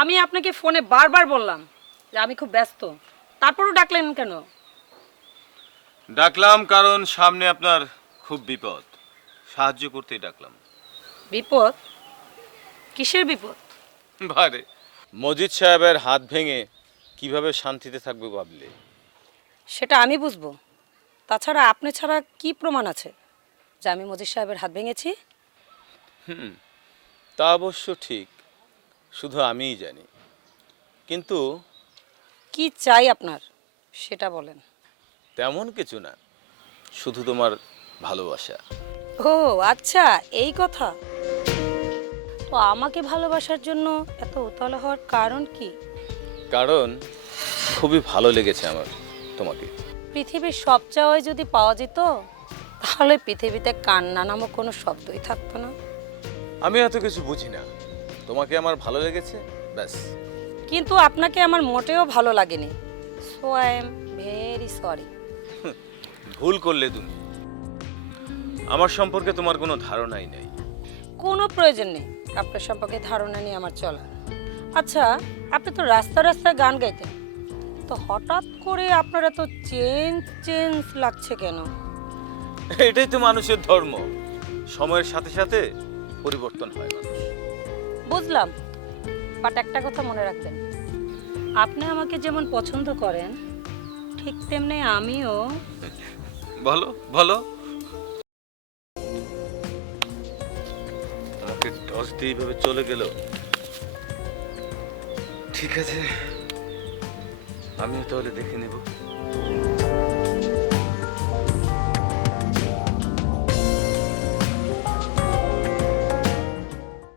আমি আপনাকে ফোনে বারবার বললাম যে আমি খুব ব্যস্ত, তারপরও ডাকলেন কেন? ডাকলাম কারণ সামনে আপনার খুব বিপদ, সাহায্য করতেই ডাকলাম। বিপদ? কিসের বিপদ? বারে, মজিদ সাহেবের হাত ভেঙে কিভাবে শান্তিতে থাকবে ভাবলে? সেটা আমি বুঝবো। তাছাড়া আপনি ছাড়া কি প্রমাণ আছে যে আমি মজিদ সাহেবের হাত ভেঙেছি? তা অবশ্য ঠিক, শুধু আমিই জানি। কিন্তু কি চাই আপনার সেটা বলেন। তেমন কিছু না, শুধু তোমার ভালোবাসা। ও আচ্ছা, এই কথা। তো আমাকে ভালোবাসার জন্য এত উতলা হওয়ার কারণ কি? কারণ খুবই ভালো লেগেছে আমার তোমাকে। পৃথিবীর সব চাওয়াই যদি পাওয়া যেত তাহলে পৃথিবীতে কান্না নামক কোনো শব্দই থাকতো না। আমি এত কিছু বুঝি না, তোমাকে আমার ভালো লেগেছে ব্যাস। কিন্তু আপনাকে আমার মোটেও ভালো লাগেনি, so I am very sorry. ভুল করলে তুমি, আমার সম্পর্কে তোমার কোনো ধারণাই নেই। কোনো প্রয়োজন নেই আপনার সম্পর্কে ধারণা নিয়ে আমার চলার। আচ্ছা, আপনি তো রাস্তা রাস্তায় গান গাইতেন, তো হঠাৎ করে আপনার এত চেঞ্জ চেঞ্জ লাগছে কেন? এটাই তো মানুষের ধর্ম, সময়ের সাথে সাথে পরিবর্তন হয় মানুষ। বুঝলাম, বাট একটা কথা মনে রাখবেন, আপনি আমাকে যেমন পছন্দ করেন ঠিক তেমনি আমিও। বলো বলো। আমাকে টস দিয়ে এইভাবে চলে গেল। ঠিক আছে, আমিও তাহলে দেখে নেব।